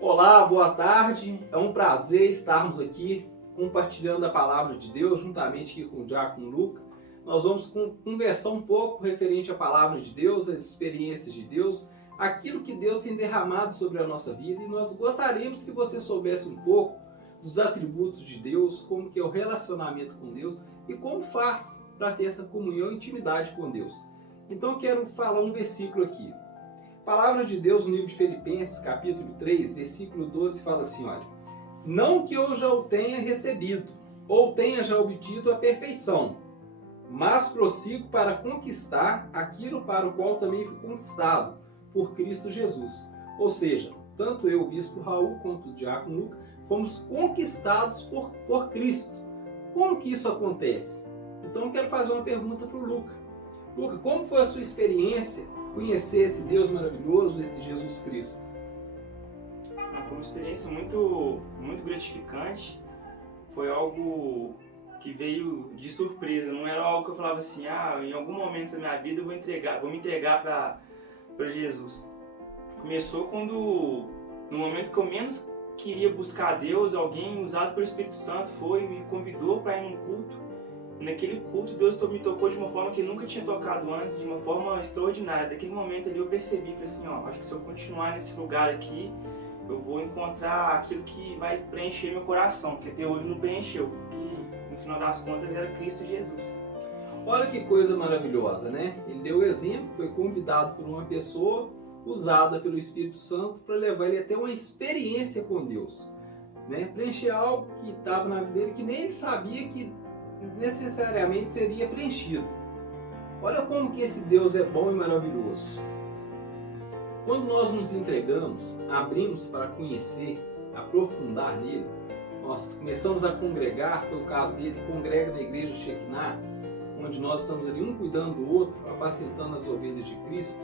Olá, boa tarde. É um prazer estarmos aqui compartilhando a palavra de Deus juntamente aqui com o Diácono Luca. Nós vamos conversar um pouco referente à palavra de Deus, às experiências de Deus, aquilo que Deus tem derramado sobre a nossa vida, e nós gostaríamos que você soubesse um pouco dos atributos de Deus, como que é o relacionamento com Deus e como faz para ter essa comunhão e intimidade com Deus. Então eu quero falar um versículo aqui. A palavra de Deus no livro de Filipenses, capítulo 3, versículo 12, fala assim, olha: não que eu já o tenha recebido, ou tenha já obtido a perfeição, mas prossigo para conquistar aquilo para o qual também fui conquistado, por Cristo Jesus. Ou seja, tanto eu, o bispo Raul, quanto o diácono Luca, fomos conquistados por Cristo. Como que isso acontece? Então eu quero fazer uma pergunta para o Luca. Luca, como foi a sua experiência conhecer esse Deus maravilhoso, esse Jesus Cristo? Foi uma experiência muito gratificante. Foi algo que veio de surpresa. Não era algo que eu falava assim, em algum momento da minha vida eu vou me entregar para Jesus. Começou quando, no momento que eu menos queria buscar a Deus, alguém usado pelo Espírito Santo me convidou para ir num culto. E naquele culto Deus me tocou de uma forma que ele nunca tinha tocado antes, de uma forma extraordinária. Daquele momento ali eu percebi, falei assim, acho que se eu continuar nesse lugar aqui, eu vou encontrar aquilo que vai preencher meu coração, que até hoje não preencheu, que no final das contas era Cristo Jesus. Olha que coisa maravilhosa, né? Ele deu o exemplo, foi convidado por uma pessoa usada pelo Espírito Santo para levar ele até uma experiência com Deus, né? Preencher algo que estava na vida dele que nem ele sabia que necessariamente seria preenchido. Olha como que esse Deus é bom e maravilhoso. Quando nós nos entregamos, abrimos para conhecer, aprofundar nele, nós começamos a congregar, foi o caso dele, congrega na igreja Shekinah, onde nós estamos ali um cuidando do outro, apacentando as ovelhas de Cristo,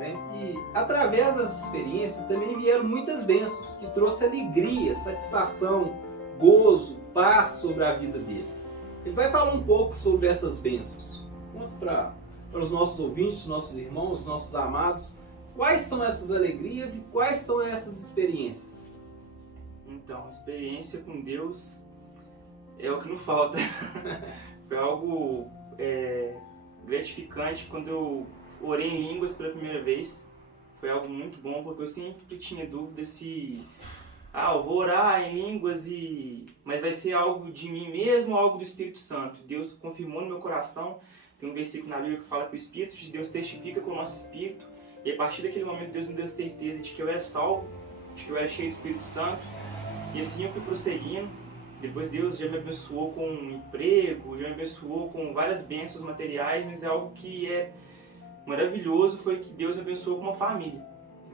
né? E através das experiências também vieram muitas bênçãos, que trouxe alegria, satisfação, gozo, paz sobre a vida dele. Ele vai falar um pouco sobre essas bênçãos. Conta para os nossos ouvintes, nossos irmãos, nossos amados, quais são essas alegrias e quais são essas experiências? Então, experiência com Deus é o que não falta. Foi algo gratificante quando eu orei em línguas pela primeira vez. Foi algo muito bom, porque eu sempre tinha dúvida se eu vou orar em línguas, mas vai ser algo de mim mesmo ou algo do Espírito Santo. Deus confirmou no meu coração. Tem um versículo na Bíblia que fala que o Espírito de Deus testifica com o nosso espírito. E a partir daquele momento Deus me deu certeza de que eu era salvo, de que eu era cheio do Espírito Santo. E assim eu fui prosseguindo. Depois Deus já me abençoou com um emprego, já me abençoou com várias bênçãos materiais, mas é algo que é maravilhoso, foi que Deus me abençoou com uma família.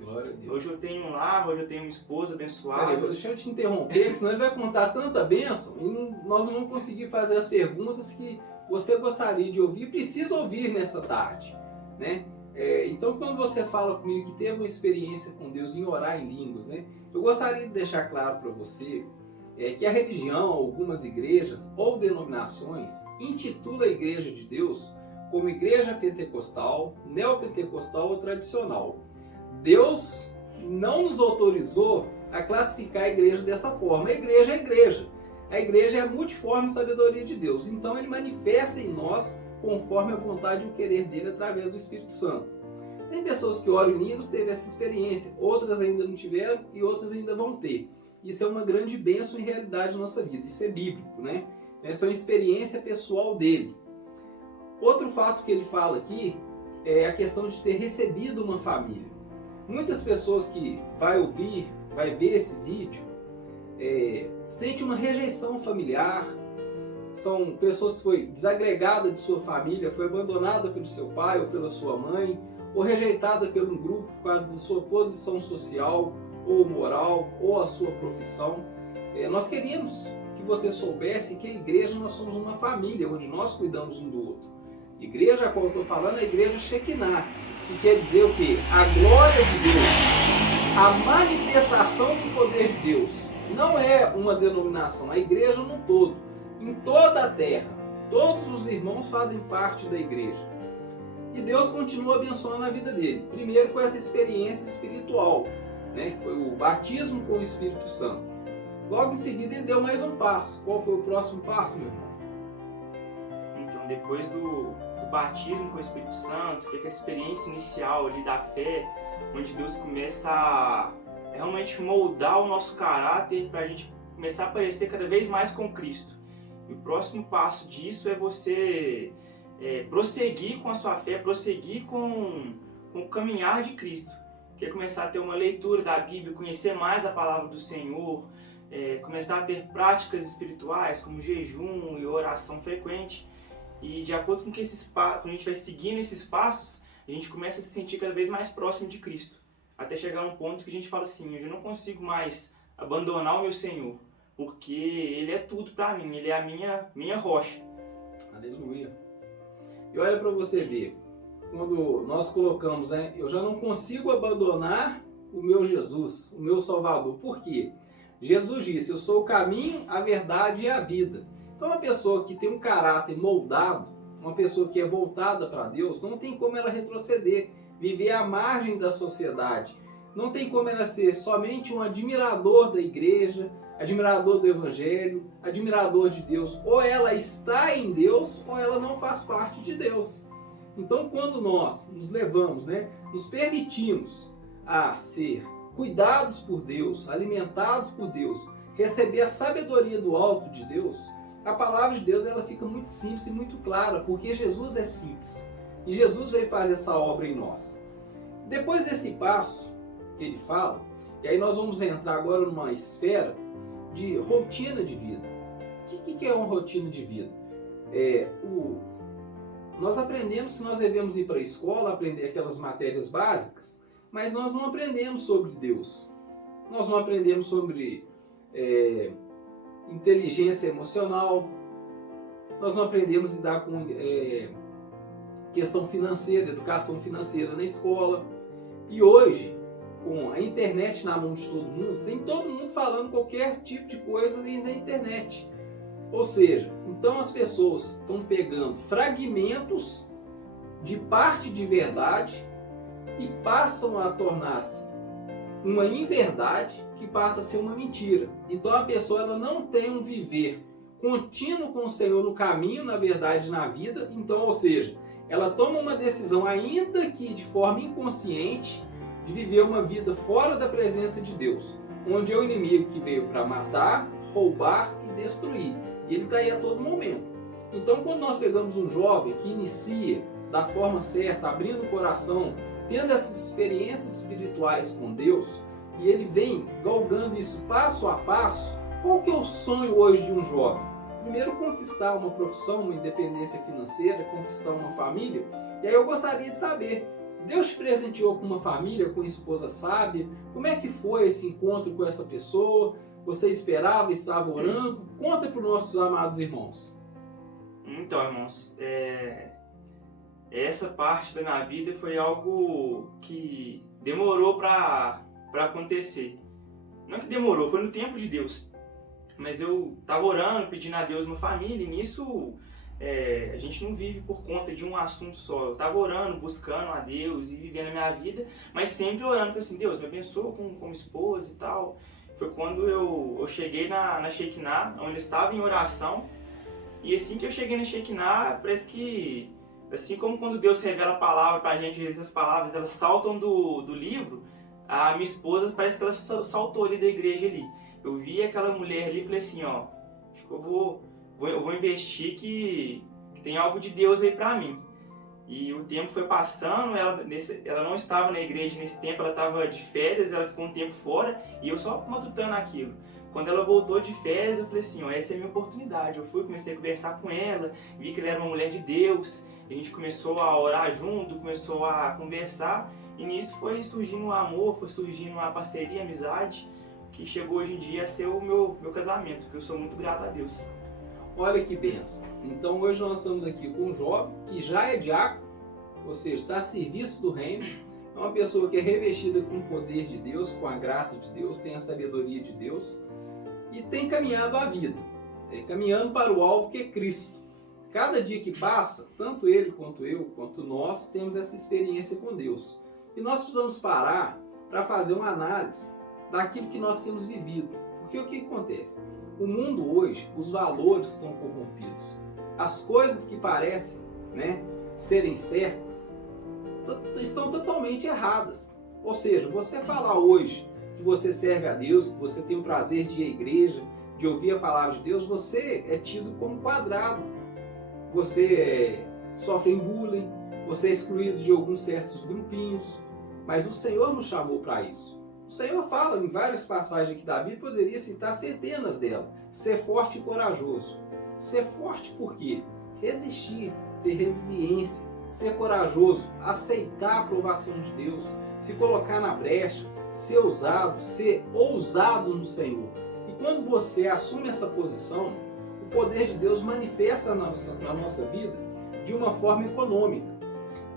Glória a Deus. Hoje eu tenho um lar, hoje eu tenho uma esposa abençoada. Peraí, deixa eu te interromper, senão ele vai contar tanta bênção e nós não vamos conseguir fazer as perguntas que você gostaria de ouvir e precisa ouvir nessa tarde, né? Então, quando você fala comigo que teve uma experiência com Deus em orar em línguas, né? Eu gostaria de deixar claro para você que a religião, algumas igrejas ou denominações intitula a Igreja de Deus como igreja pentecostal, neopentecostal ou tradicional. Deus não nos autorizou a classificar a igreja dessa forma. A igreja é a igreja. A igreja é a multiforme sabedoria de Deus. Então ele manifesta em nós conforme a vontade e o querer dele através do Espírito Santo. Tem pessoas que oram em línguas, teve essa experiência, outras ainda não tiveram e outras ainda vão ter. Isso é uma grande bênção em realidade na nossa vida. Isso é bíblico, né? Essa é uma experiência pessoal dele. Outro fato que ele fala aqui é a questão de ter recebido uma família. Muitas pessoas que vai ver esse vídeo, sentem uma rejeição familiar, são pessoas que foi desagregada de sua família, foi abandonada pelo seu pai ou pela sua mãe, ou rejeitada por um grupo por causa da sua posição social, ou moral, ou a sua profissão. Nós queríamos que você soubesse que a igreja, nós somos uma família, onde nós cuidamos um do outro. Igreja, como eu estou falando, é a igreja Shekinah, que quer dizer o quê? A glória de Deus, a manifestação do poder de Deus. Não é uma denominação, a igreja no todo, em toda a terra. Todos os irmãos fazem parte da igreja. E Deus continua abençoando a vida dele. Primeiro com essa experiência espiritual, né, que foi o batismo com o Espírito Santo. Logo em seguida ele deu mais um passo. Qual foi o próximo passo, meu irmão? Então, depois do batismo com o Espírito Santo, que é a experiência inicial ali da fé, onde Deus começa a realmente moldar o nosso caráter para a gente começar a parecer cada vez mais com Cristo. E o próximo passo disso é você prosseguir com a sua fé, prosseguir com o caminhar de Cristo. Que é começar a ter uma leitura da Bíblia, conhecer mais a palavra do Senhor, começar a ter práticas espirituais como jejum e oração frequente. E de acordo com que quando a gente vai seguindo esses passos, a gente começa a se sentir cada vez mais próximo de Cristo. Até chegar a um ponto que a gente fala assim, eu já não consigo mais abandonar o meu Senhor, porque Ele é tudo para mim, Ele é a minha rocha. Aleluia. E olha para você ver, quando nós colocamos, eu já não consigo abandonar o meu Jesus, o meu Salvador. Por quê? Jesus disse, eu sou o caminho, a verdade e a vida. Então uma pessoa que tem um caráter moldado, uma pessoa que é voltada para Deus, não tem como ela retroceder, viver à margem da sociedade. Não tem como ela ser somente um admirador da igreja, admirador do Evangelho, admirador de Deus. Ou ela está em Deus, ou ela não faz parte de Deus. Então, quando nós nos levamos, nos permitimos a ser cuidados por Deus, alimentados por Deus, receber a sabedoria do alto de Deus, a palavra de Deus ela fica muito simples e muito clara, porque Jesus é simples. E Jesus veio fazer essa obra em nós. Depois desse passo que ele fala, e aí nós vamos entrar agora numa esfera de rotina de vida. O que é uma rotina de vida? Nós aprendemos que nós devemos ir para a escola, aprender aquelas matérias básicas, mas nós não aprendemos sobre Deus. Nós não aprendemos sobre inteligência emocional. Nós não aprendemos a lidar com questão financeira, educação financeira na escola. E hoje, com a internet na mão de todo mundo, tem todo mundo falando qualquer tipo de coisa na internet. Ou seja, então as pessoas estão pegando fragmentos de parte de verdade e passam a tornar-se uma inverdade que passa a ser uma mentira. Então a pessoa ela não tem um viver contínuo com o Senhor no caminho, na verdade, na vida. Então, ou seja, ela toma uma decisão, ainda que de forma inconsciente, de viver uma vida fora da presença de Deus, onde é o inimigo que veio para matar, roubar e destruir. Ele está aí a todo momento. Então, quando nós pegamos um jovem que inicia da forma certa, abrindo o coração, tendo essas experiências espirituais com Deus, e ele vem galgando isso passo a passo, qual que é o sonho hoje de um jovem? Primeiro, conquistar uma profissão, uma independência financeira, conquistar uma família. E aí eu gostaria de saber, Deus te presenteou com uma família, com uma esposa sábia? Como é que foi esse encontro com essa pessoa? Você esperava, estava orando? Conta para os nossos amados irmãos. Então, irmãos, essa parte da minha vida foi algo que demorou para acontecer. Não que demorou, foi no tempo de Deus. Mas eu estava orando, pedindo a Deus uma família, e nisso a gente não vive por conta de um assunto só. Eu estava orando, buscando a Deus e vivendo a minha vida, mas sempre orando, falei assim, Deus, me abençoa com esposa e tal. Foi quando eu cheguei na Shekinah, onde eu estava em oração, e assim que eu cheguei na Shekinah, parece que, assim como quando Deus revela a palavra pra gente, às vezes as palavras elas saltam do livro, a minha esposa parece que ela saltou ali da igreja ali. Eu vi aquela mulher ali e falei assim, ó, acho que eu vou investir que tem algo de Deus aí pra mim. E o tempo foi passando, ela não estava na igreja nesse tempo, ela estava de férias, ela ficou um tempo fora, e eu só matutando aquilo. Quando ela voltou de férias, eu falei assim, ó, essa é a minha oportunidade. Eu comecei a conversar com ela, vi que ela era uma mulher de Deus, a gente começou a orar junto, começou a conversar, e nisso foi surgindo um amor, foi surgindo uma parceria, amizade, que chegou hoje em dia a ser o meu casamento, que eu sou muito grato a Deus. Olha que bênção. Então hoje nós estamos aqui com um jovem que já é diácono, ou seja, está a serviço do reino, é uma pessoa que é revestida com o poder de Deus, com a graça de Deus, tem a sabedoria de Deus e tem caminhado a vida, caminhando para o alvo que é Cristo. Cada dia que passa, tanto ele quanto eu, quanto nós, temos essa experiência com Deus. E nós precisamos parar para fazer uma análise daquilo que nós temos vivido. Porque o que acontece? O mundo hoje, os valores estão corrompidos. As coisas que parecem, né, serem certas estão totalmente erradas. Ou seja, você falar hoje que você serve a Deus, que você tem o prazer de ir à igreja, de ouvir a palavra de Deus, você é tido como quadrado. Você sofre bullying, você é excluído de alguns certos grupinhos. Mas o Senhor nos chamou para isso. O Senhor fala em várias passagens aqui da Bíblia, poderia citar centenas delas. Ser forte e corajoso. Ser forte por quê? Resistir, ter resiliência, ser corajoso, aceitar a aprovação de Deus, se colocar na brecha, ser ousado no Senhor. E quando você assume essa posição, o poder de Deus manifesta na nossa vida de uma forma econômica.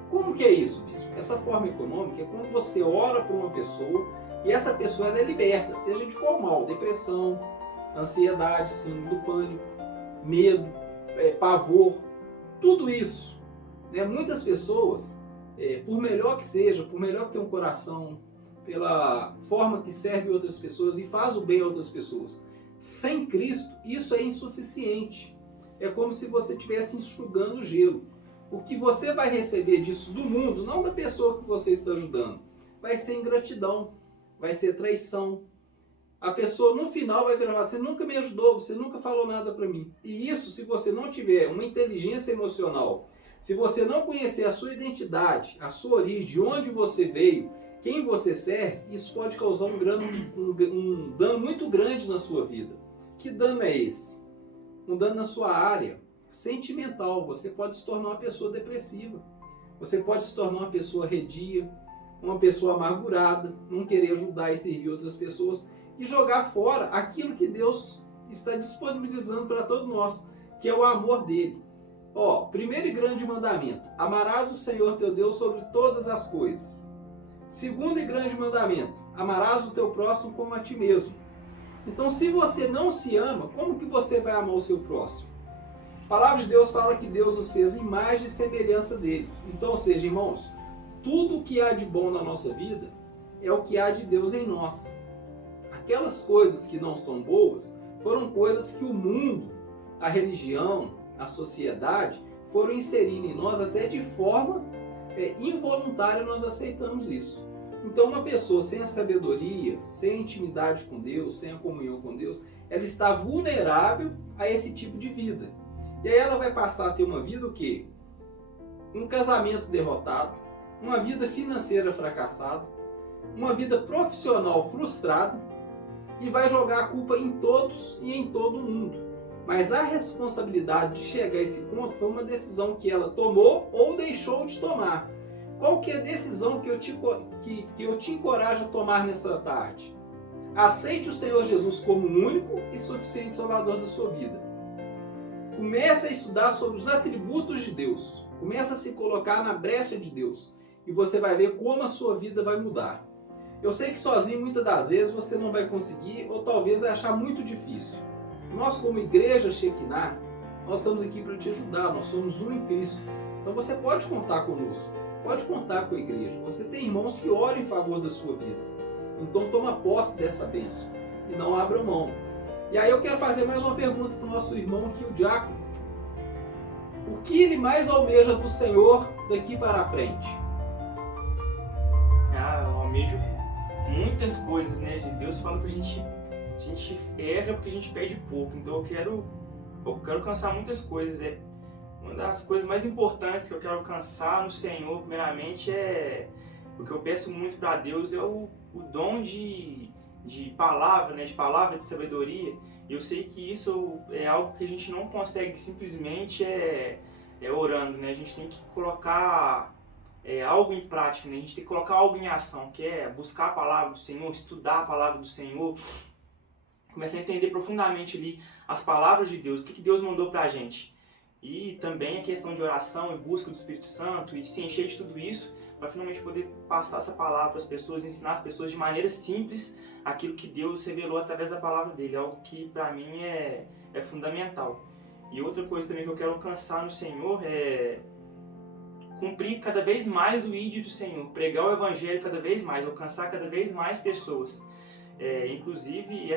Como que é isso, bispo? Essa forma econômica é quando você ora por uma pessoa e essa pessoa ela é liberta, seja de qual mal, depressão, ansiedade, síndrome do pânico, medo, pavor, tudo isso. Né? Muitas pessoas, por melhor que seja, por melhor que tenha um coração, pela forma que serve outras pessoas e faz o bem a outras pessoas, sem Cristo, isso é insuficiente. É como se você estivesse enxugando gelo. O que você vai receber disso do mundo, não da pessoa que você está ajudando, vai ser ingratidão, vai ser traição. A pessoa no final vai virar: você nunca me ajudou, você nunca falou nada para mim. E isso, se você não tiver uma inteligência emocional, se você não conhecer a sua identidade, a sua origem, de onde você veio, quem você serve, isso pode causar um dano muito grande na sua vida. Que dano é esse? Um dano na sua área sentimental. Você pode se tornar uma pessoa depressiva. Você pode se tornar uma pessoa redia, uma pessoa amargurada, não querer ajudar e servir outras pessoas e jogar fora aquilo que Deus está disponibilizando para todos nós, que é o amor dele. Primeiro e grande mandamento: amarás o Senhor teu Deus sobre todas as coisas. Segundo e grande mandamento: amarás o teu próximo como a ti mesmo. Então, se você não se ama, como que você vai amar o seu próximo? A palavra de Deus fala que Deus nos fez imagem e semelhança dele. Então, ou seja, irmãos, tudo o que há de bom na nossa vida é o que há de Deus em nós. Aquelas coisas que não são boas foram coisas que o mundo, a religião, a sociedade foram inserindo em nós até de forma involuntária. Nós aceitamos isso. Então, uma pessoa sem a sabedoria, sem a intimidade com Deus, sem a comunhão com Deus, ela está vulnerável a esse tipo de vida. E aí ela vai passar a ter uma vida o quê? Um casamento derrotado, uma vida financeira fracassada, uma vida profissional frustrada, e vai jogar a culpa em todos e em todo mundo. Mas a responsabilidade de chegar a esse ponto foi uma decisão que ela tomou ou deixou de tomar. Qual que é a decisão que eu te encorajo a tomar nessa tarde? Aceite o Senhor Jesus como único e suficiente Salvador da sua vida. Comece a estudar sobre os atributos de Deus. Comece a se colocar na brecha de Deus. E você vai ver como a sua vida vai mudar. Eu sei que sozinho muitas das vezes você não vai conseguir, ou talvez vai achar muito difícil. Nós, como igreja Shekinah, nós estamos aqui para te ajudar. Nós somos um em Cristo. Então você pode contar conosco. Pode contar com a igreja. Você tem irmãos que oram em favor da sua vida. Então toma posse dessa bênção e não abra mão. E aí eu quero fazer mais uma pergunta para o nosso irmão aqui, o diácono. O que ele mais almeja do Senhor daqui para frente? Eu almejo muitas coisas, né? Deus fala que a gente erra porque a gente pede pouco. Então eu quero alcançar muitas coisas. Uma das coisas mais importantes que eu quero alcançar no Senhor, primeiramente, o que eu peço muito para Deus é o dom de palavra, né? De palavra de sabedoria. E eu sei que isso é algo que a gente não consegue simplesmente orando, né? A gente tem que colocar algo em prática, né? A gente tem que colocar algo em ação, que é buscar a palavra do Senhor, estudar a palavra do Senhor, começar a entender profundamente ali as palavras de Deus, o que Deus mandou pra gente. E também a questão de oração e busca do Espírito Santo e se encher de tudo isso para finalmente poder passar essa palavra para as pessoas, ensinar as pessoas de maneira simples aquilo que Deus revelou através da palavra dele, algo que para mim é fundamental. E outra coisa também que eu quero alcançar no Senhor é cumprir cada vez mais o ID do Senhor, pregar o Evangelho cada vez mais, alcançar cada vez mais pessoas. Inclusive,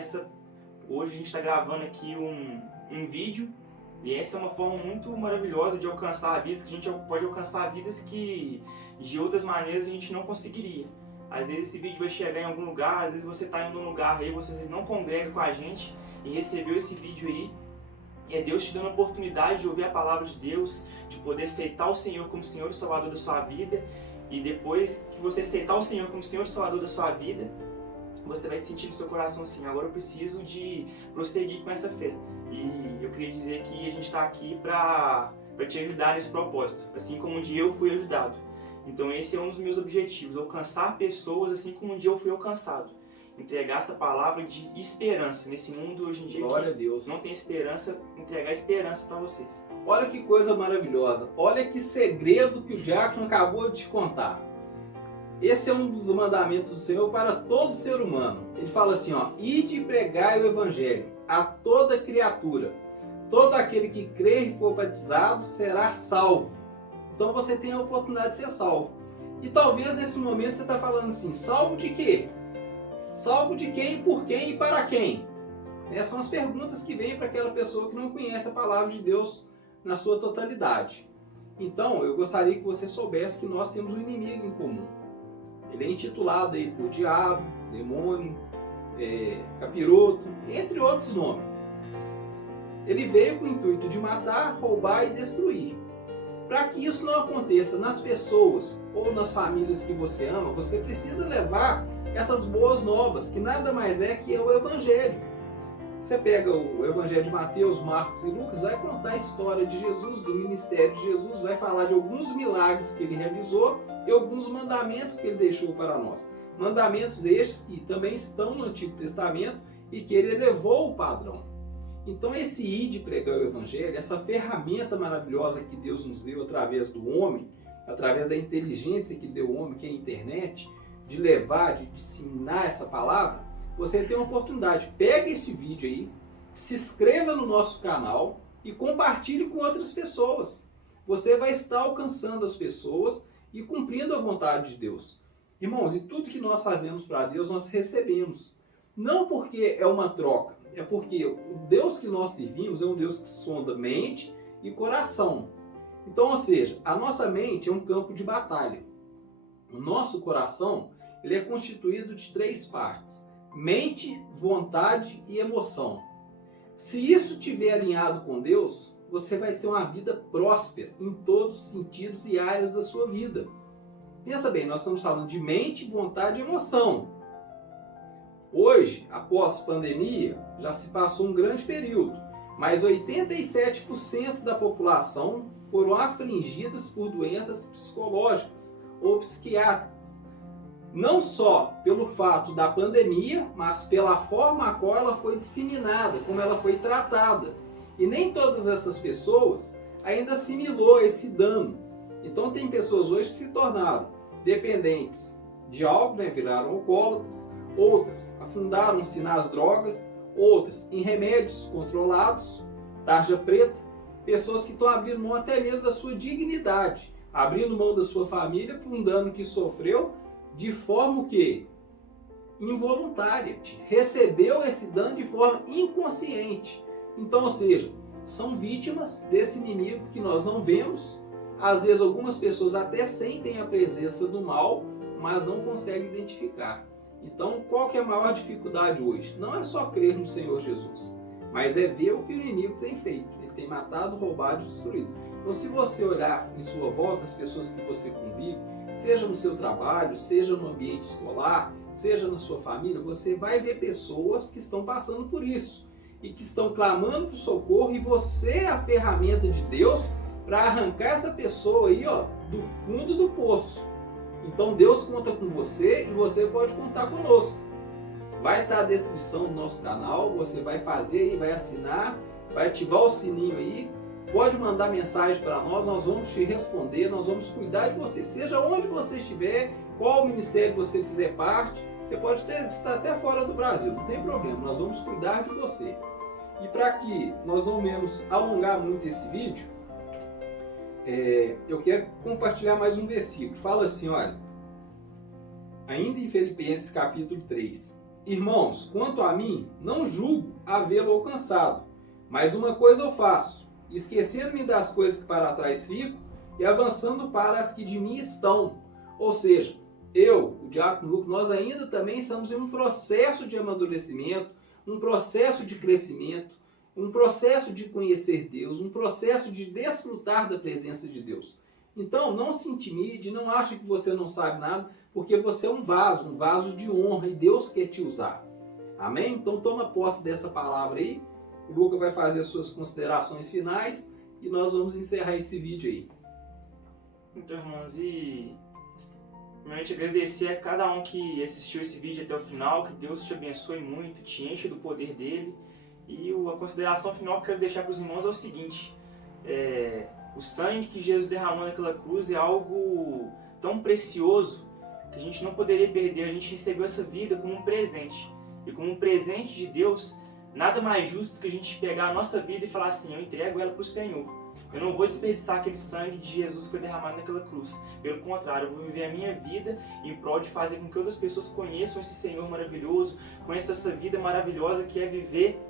hoje a gente está gravando aqui um vídeo, e essa é uma forma muito maravilhosa de alcançar vidas, que a gente pode alcançar vidas que de outras maneiras a gente não conseguiria. Às vezes esse vídeo vai chegar em algum lugar, às vezes você está em um lugar aí, você às vezes não congrega com a gente e recebeu esse vídeo aí, e é Deus te dando a oportunidade de ouvir a palavra de Deus, de poder aceitar o Senhor como Senhor e Salvador da sua vida, e depois que você aceitar o Senhor como Senhor e Salvador da sua vida, você vai sentir no seu coração assim, agora eu preciso de prosseguir com essa fé. E eu queria dizer que a gente está aqui para te ajudar nesse propósito, assim como um dia eu fui ajudado. Então esse é um dos meus objetivos, alcançar pessoas assim como um dia eu fui alcançado. Entregar essa palavra de esperança nesse mundo hoje em dia. Glória a Deus. Não tem esperança, entregar esperança para vocês. Olha que coisa maravilhosa, olha que segredo que o diácono acabou de te contar. Esse é um dos mandamentos do Senhor para todo ser humano. Ele fala assim, ó, ide e pregai o evangelho a toda criatura. Todo aquele que crer e for batizado será salvo. Então você tem a oportunidade de ser salvo. E talvez nesse momento você está falando assim, salvo de quê? Salvo de quem, por quem e para quem? Essas são as perguntas que vêm para aquela pessoa que não conhece a palavra de Deus na sua totalidade. Então eu gostaria que você soubesse que nós temos um inimigo em comum. Ele é intitulado aí por diabo, demônio, capiroto, entre outros nomes. Ele veio com o intuito de matar, roubar e destruir. Para que isso não aconteça nas pessoas ou nas famílias que você ama, você precisa levar essas boas novas, que nada mais é que é o Evangelho. Você pega o Evangelho de Mateus, Marcos e Lucas, vai contar a história de Jesus, do ministério de Jesus, vai falar de alguns milagres que ele realizou e alguns mandamentos que ele deixou para nós. Mandamentos estes que também estão no Antigo Testamento e que ele elevou o padrão. Então esse ir de pregar o Evangelho, essa ferramenta maravilhosa que Deus nos deu através do homem, através da inteligência que deu o homem, que é a internet, de levar, de disseminar essa palavra, você tem uma oportunidade. Pega esse vídeo aí, se inscreva no nosso canal e compartilhe com outras pessoas. Você vai estar alcançando as pessoas e cumprindo a vontade de Deus. Irmãos, e tudo que nós fazemos para Deus, nós recebemos. Não porque é uma troca, é porque o Deus que nós servimos é um Deus que sonda mente e coração. Então, ou seja, a nossa mente é um campo de batalha. O nosso coração, ele é constituído de 3 partes: mente, vontade e emoção. Se isso estiver alinhado com Deus, você vai ter uma vida próspera em todos os sentidos e áreas da sua vida. Pensa bem, nós estamos falando de mente, vontade e emoção. Hoje, após a pandemia, já se passou um grande período, mas 87% da população foram afligidas por doenças psicológicas ou psiquiátricas. Não só pelo fato da pandemia, mas pela forma a qual ela foi disseminada, como ela foi tratada. E nem todas essas pessoas ainda assimilou esse dano. Então tem pessoas hoje que se tornaram dependentes de álcool, viraram alcoólatras, outras afundaram-se nas drogas, outras em remédios controlados, tarja preta, pessoas que estão abrindo mão até mesmo da sua dignidade, abrindo mão da sua família por um dano que sofreu de forma que involuntária, recebeu esse dano de forma inconsciente. Então, ou seja, são vítimas desse inimigo que nós não vemos. Às vezes algumas pessoas até sentem a presença do mal, mas não conseguem identificar. Então, qual que é a maior dificuldade hoje? Não é só crer no Senhor Jesus, mas é ver o que o inimigo tem feito. Ele tem matado, roubado e destruído. Então, se você olhar em sua volta as pessoas que você convive, seja no seu trabalho, seja no ambiente escolar, seja na sua família, você vai ver pessoas que estão passando por isso e que estão clamando por socorro, e você é a ferramenta de Deus para arrancar essa pessoa aí, ó, do fundo do poço. Então Deus conta com você e você pode contar conosco. Vai estar a descrição do nosso canal, você vai fazer aí, vai assinar, vai ativar o sininho aí, pode mandar mensagem para nós, nós vamos te responder, nós vamos cuidar de você, seja onde você estiver, qual ministério você fizer parte. Você pode estar até fora do Brasil, não tem problema, nós vamos cuidar de você. E para que nós não venhamos alongar muito esse vídeo, eu quero compartilhar mais um versículo. Fala assim, olha, ainda em Filipenses capítulo 3, Irmãos, quanto a mim, não julgo havê-lo alcançado, mas uma coisa eu faço, esquecendo-me das coisas que para trás fico e avançando para as que de mim estão. Ou seja, eu, o diácono Lucas, nós ainda também estamos em um processo de amadurecimento, um processo de crescimento, um processo de conhecer Deus, um processo de desfrutar da presença de Deus. Então, não se intimide, não ache que você não sabe nada, porque você é um vaso de honra e Deus quer te usar. Amém? Então, toma posse dessa palavra aí. O Lucas vai fazer as suas considerações finais e nós vamos encerrar esse vídeo aí. Então, irmãos, e primeiramente agradecer a cada um que assistiu esse vídeo até o final, que Deus te abençoe muito, te enche do poder dele. E a consideração final que eu quero deixar para os irmãos é o seguinte: o sangue que Jesus derramou naquela cruz é algo tão precioso que a gente não poderia perder. A gente recebeu essa vida como um presente. E como um presente de Deus, nada mais justo do que a gente pegar a nossa vida e falar assim: eu entrego ela para o Senhor. Eu não vou desperdiçar aquele sangue de Jesus que foi derramado naquela cruz. Pelo contrário, eu vou viver a minha vida em prol de fazer com que outras pessoas conheçam esse Senhor maravilhoso, conheçam essa vida maravilhosa que é viver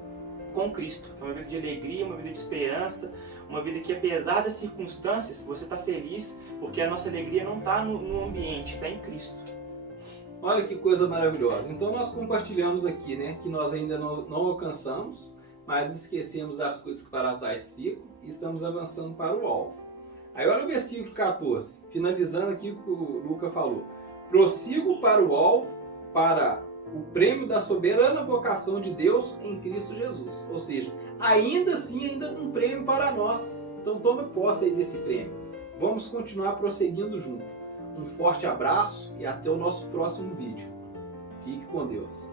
com Cristo. É uma vida de alegria, uma vida de esperança, uma vida que, apesar das circunstâncias, você está feliz, porque a nossa alegria não está no ambiente, está em Cristo. Olha que coisa maravilhosa. Então nós compartilhamos aqui, né, que nós ainda não alcançamos, mas esquecemos das coisas que para trás ficam e estamos avançando para o alvo. Aí olha o versículo 14, finalizando aqui o que o Lucas falou. Prossigo para o alvo, para o prêmio da soberana vocação de Deus em Cristo Jesus. Ou seja, ainda assim, ainda um prêmio para nós. Então tome posse aí desse prêmio. Vamos continuar prosseguindo junto. Um forte abraço e até o nosso próximo vídeo. Fique com Deus.